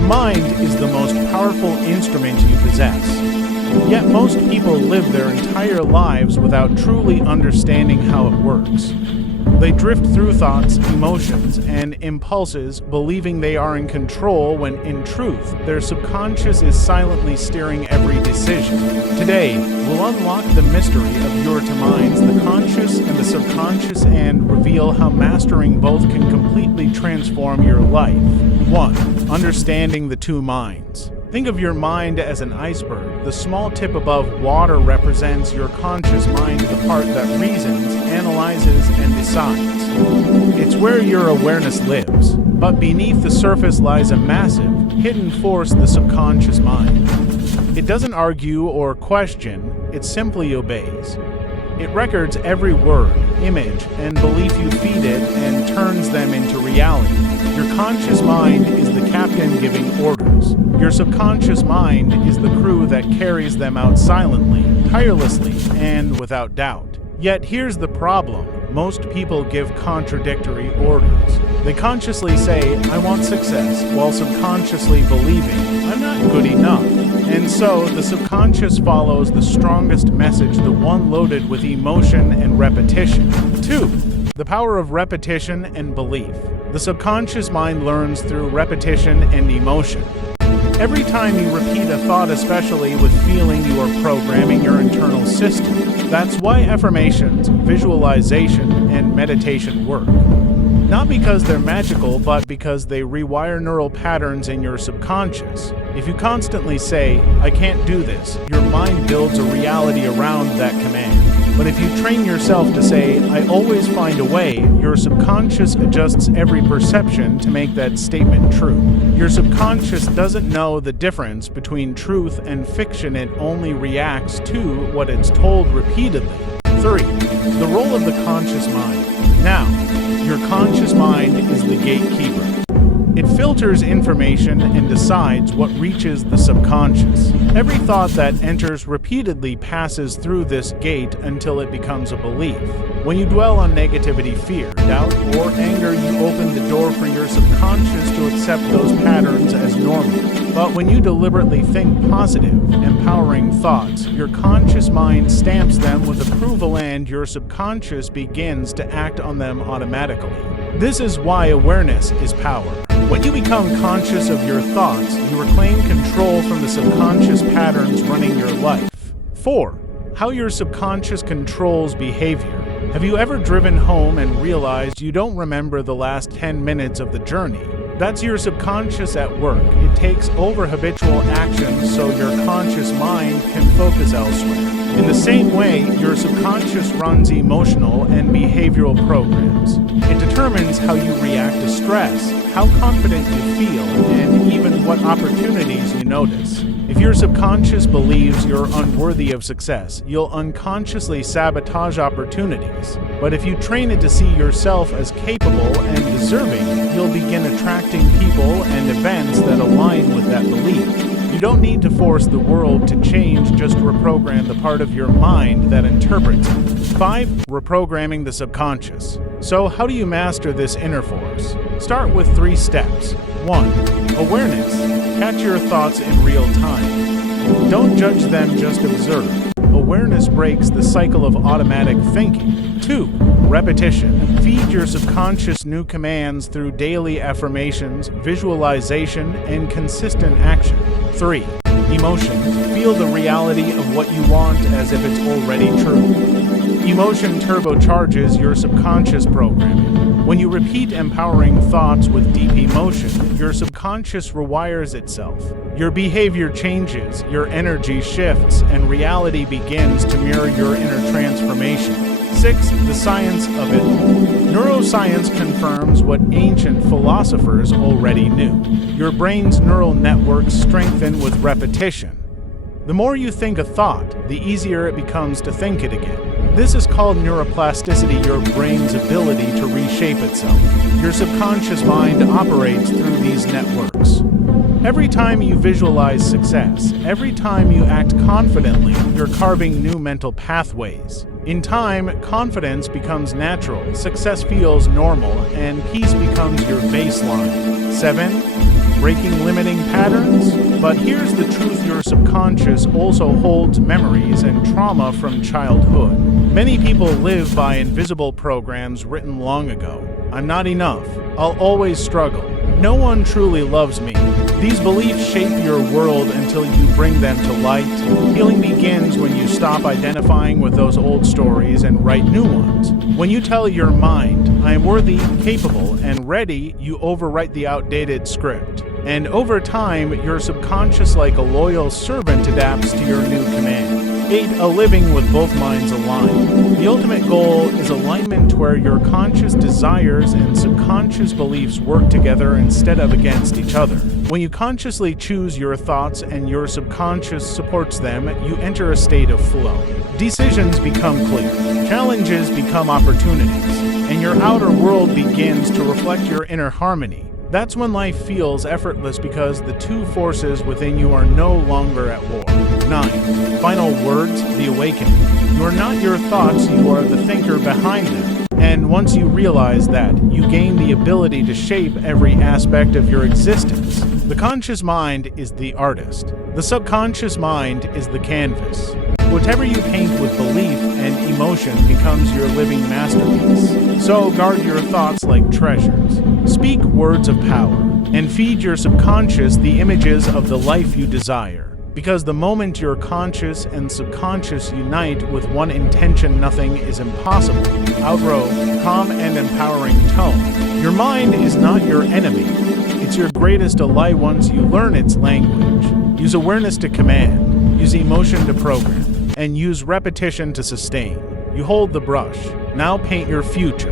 Your mind is the most powerful instrument you possess. Yet most people live their entire lives without truly understanding how it works. They drift through thoughts, emotions, and impulses, believing they are in control when, in truth, their subconscious is silently steering every decision. Today, we'll unlock the mystery of your two minds, the conscious and the subconscious, and reveal how mastering both can completely transform your life. 1. Understanding the two minds. Think of your mind as an iceberg. The small tip above water represents your conscious mind, the part that reasons, analyzes, and decides. It's where your awareness lives. But beneath the surface lies a massive, hidden force, the subconscious mind. It doesn't argue or question, it simply obeys. It records every word, image, and belief you feed it and turns them into reality. Your conscious mind is the captain giving orders. Your subconscious mind is the crew that carries them out silently, tirelessly, and without doubt. Yet here's the problem. Most people give contradictory orders. They consciously say, I want success, while subconsciously believing, I'm not good enough. And so, the subconscious follows the strongest message, the one loaded with emotion and repetition. 2. The power of repetition and belief. The subconscious mind learns through repetition and emotion. Every time you repeat a thought, especially with feeling, you are programming your internal system. That's why affirmations, visualization, and meditation work. Not because they're magical, but because they rewire neural patterns in your subconscious. If you constantly say, I can't do this, your mind builds a reality around that command. But if you train yourself to say, I always find a way, your subconscious adjusts every perception to make that statement true. Your subconscious doesn't know the difference between truth and fiction. It only reacts to what it's told repeatedly. 3. The role of the conscious mind. Now, your conscious mind is the gatekeeper. It filters information and decides what reaches the subconscious. Every thought that enters repeatedly passes through this gate until it becomes a belief. When you dwell on negativity, fear, doubt, or anger, you open the door for your subconscious to accept those patterns as normal. But when you deliberately think positive, empowering thoughts, your conscious mind stamps them with approval and your subconscious begins to act on them automatically. This is why awareness is power. When you become conscious of your thoughts, you reclaim control from the subconscious patterns running your life. 4. How your subconscious controls behavior. Have you ever driven home and realized you don't remember the last 10 minutes of the journey? That's your subconscious at work. It takes over habitual actions so your conscious mind can focus elsewhere. In the same way, your subconscious runs emotional and behavioral programs. It determines how you react to stress, how confident you feel, and even what opportunities you notice. If your subconscious believes you're unworthy of success, you'll unconsciously sabotage opportunities. But if you train it to see yourself as capable and deserving, you'll begin attracting people and events that align with that belief. You don't need to force the world to change, just reprogram the part of your mind that interprets it. 5. Reprogramming the subconscious. So how do you master this inner force? Start with 3 steps. 1. Awareness. Catch your thoughts in real time. Don't judge them, just observe. Awareness breaks the cycle of automatic thinking. 2. Repetition. Feed your subconscious new commands through daily affirmations, visualization, and consistent action. 3. Emotion. Feel the reality of what you want as if it's already true. Emotion turbocharges your subconscious programming. When you repeat empowering thoughts with deep emotion, your subconscious rewires itself. Your behavior changes, your energy shifts, and reality begins to mirror your inner transformation. 6. The science of it. Neuroscience confirms what ancient philosophers already knew. Your brain's neural networks strengthen with repetition. The more you think a thought, the easier it becomes to think it again. This is called neuroplasticity, your brain's ability to reshape itself. Your subconscious mind operates through these networks. Every time you visualize success, every time you act confidently, you're carving new mental pathways. In time, confidence becomes natural, success feels normal, and peace becomes your baseline. 7. breaking limiting patterns? But here's the truth: your subconscious also holds memories and trauma from childhood. Many people live by invisible programs written long ago. I'm not enough. I'll always struggle. No one truly loves me. These beliefs shape your world until you bring them to light. Healing begins when you stop identifying with those old stories and write new ones. When you tell your mind, I am worthy, capable, and ready, you overwrite the outdated script. And over time, your subconscious, like a loyal servant, adapts to your new command. 8. A living with both minds aligned. The ultimate goal is alignment, where your conscious desires and subconscious beliefs work together instead of against each other. When you consciously choose your thoughts and your subconscious supports them, you enter a state of flow. Decisions become clear, challenges become opportunities, and your outer world begins to reflect your inner harmony. That's when life feels effortless, because the two forces within you are no longer at war. 9. Final words: the awakening. You are not your thoughts, you are the thinker behind them. And once you realize that, you gain the ability to shape every aspect of your existence. The conscious mind is the artist. The subconscious mind is the canvas. Whatever you paint with belief and emotion becomes your living masterpiece. So guard your thoughts like treasures. Speak words of power, and feed your subconscious the images of the life you desire. Because the moment your conscious and subconscious unite with one intention, nothing is impossible. Outro: calm and empowering tone. Your mind is not your enemy. It's your greatest ally once you learn its language. Use awareness to command. Use emotion to program. And use repetition to sustain. You hold the brush. Now paint your future.